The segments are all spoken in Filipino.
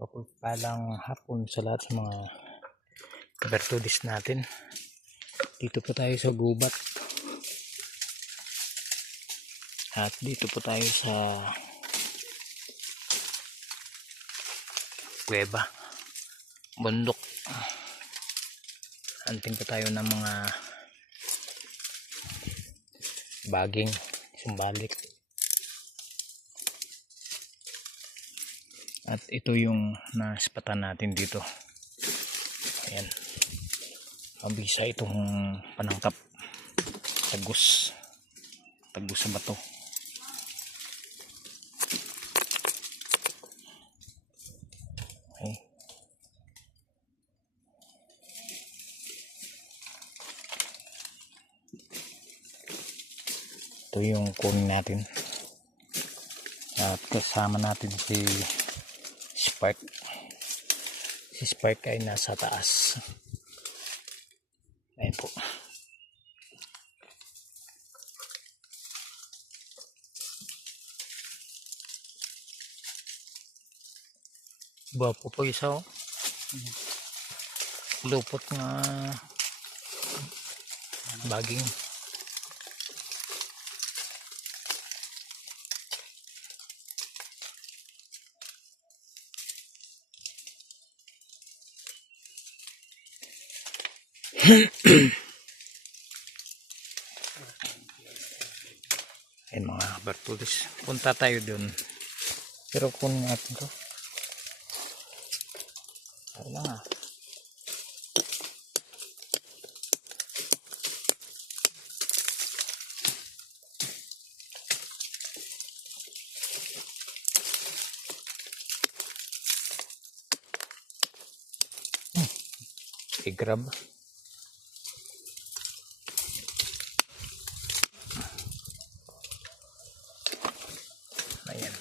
Mapagpalang hapon sa lahat sa mga kabertudis natin. Dito po tayo sa gubat. At dito po tayo sa kuweba, bundok. Hunting po tayo ng mga baging, sumbalik. At ito yung naspatan natin dito. Ayan. Mabisa itong panangkap. Tagos sa bato. Okay. Ito yung kunin natin. At kasama natin si Spark. Si Spark ay nasa taas. Ayan po. Bapo po isa oh. Lupot nga baging. Ayan mga kabertulis, punta tayo dun, pero kunin natin to. Ayun na nga. I-grab. Ayan.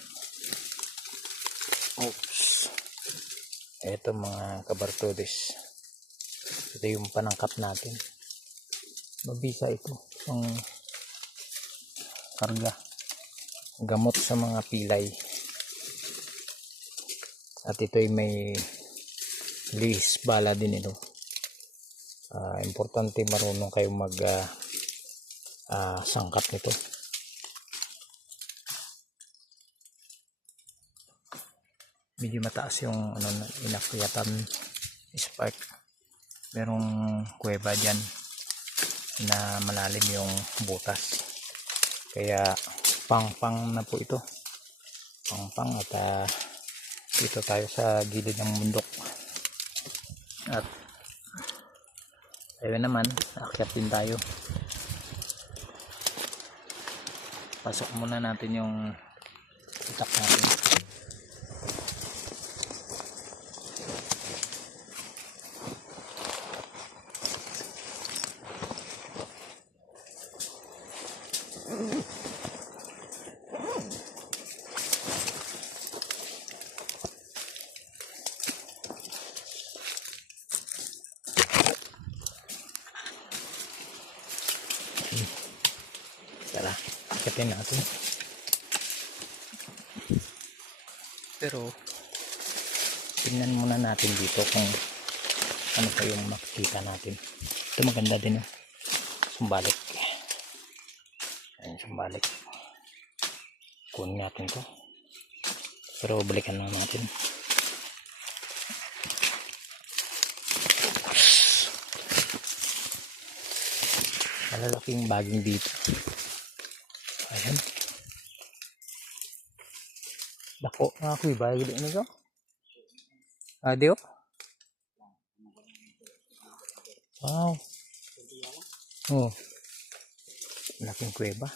Oops. Ito mga kabartudis. Ito yung panangkap natin. Mabisa ito. Ang karga. Gamot sa mga pilay. At ito ay may lihis bala din ito. Importante marunong kayong mag sangkap nito. Medyo mataas yung inakyatan Spark. Merong kuweba dyan na malalim yung butas. Kaya pang na po ito. Pang at dito tayo sa gilid ng bundok. At tayo naman, akyat din tayo. Pasok muna natin yung itak natin. Tara, akyatin natin. Pero tingnan muna natin dito kung ano pa yung makikita natin. Ito maganda din sumbalik. Ayan, sumbalik. Kunin natin to. Pero balikan lang natin. Malalaking baging dito. Ayan. Dako nga ako ibagay din ito. Adio? Wow. Oh. Laking kuweba.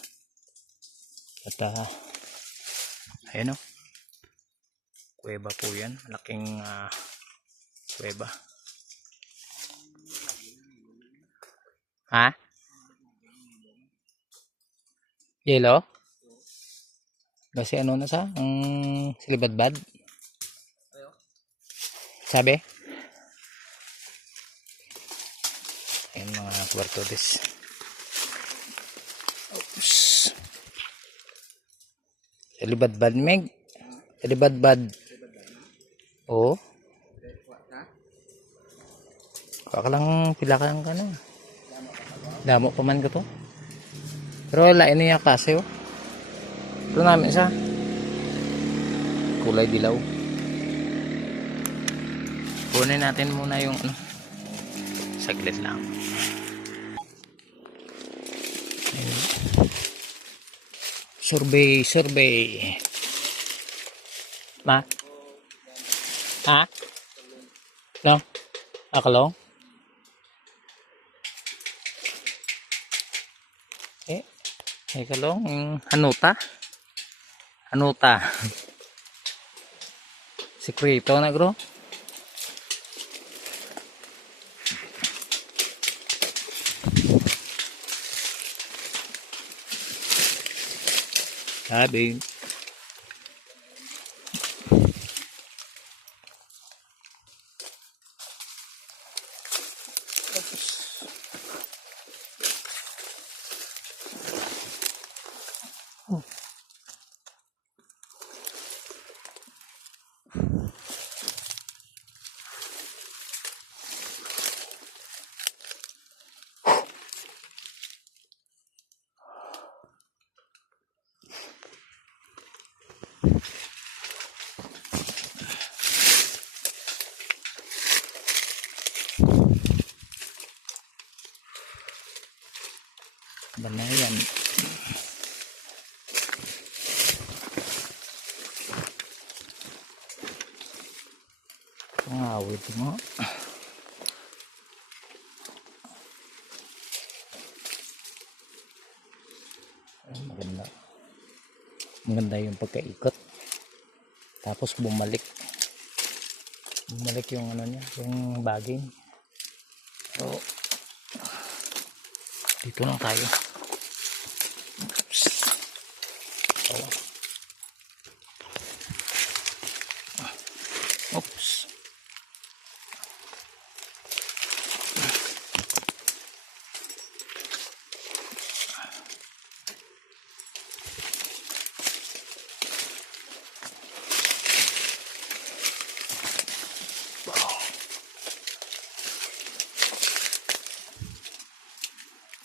At ayan o. Kuweba po yan. Laking kuweba. Ha? Yellow? Kasi ano na sa? Silibadbad? Sabi? Ayan mga kwartodes. Oops. Silibadbad meg. Silibadbad. Oo. Kakalang pila ka lang ka na. Damo pa man ka to. Pero lain niya kasi oh. Ito namin isa. Kulay dilaw. Kunin natin muna yung ano. Saglit lang. Ayun. Survey. Ma? Ha? No? Akalong? Kalong. Hanuta? Hanuta. Sikreto na bro. Sabi. Banayan. Awit mo. Maganda. Maganda yung pagkaikot. Tapos bumalik yung ano niya, yung baging. So, dito lang tayo. Oh. Oops.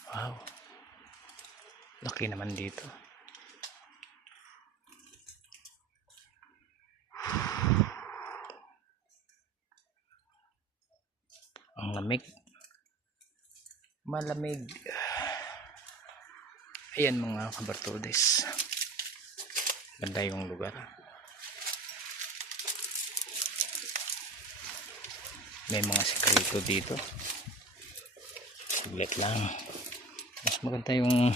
Wow. Laki naman dito. Ang lamig. Malamig. Ayan mga kabartudes. Ganda yung lugar. May mga sikreto dito. Saglit lang. Mas maganda yung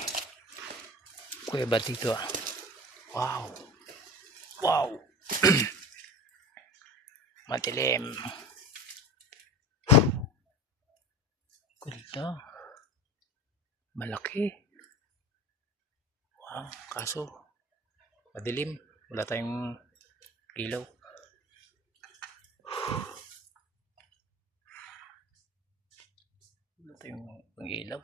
kuweba dito ah. Wow. Wow. Madilim. Ganda. Malaki. Wow. Kaso madilim. Wala tayong ilaw. Wala tayong ilaw.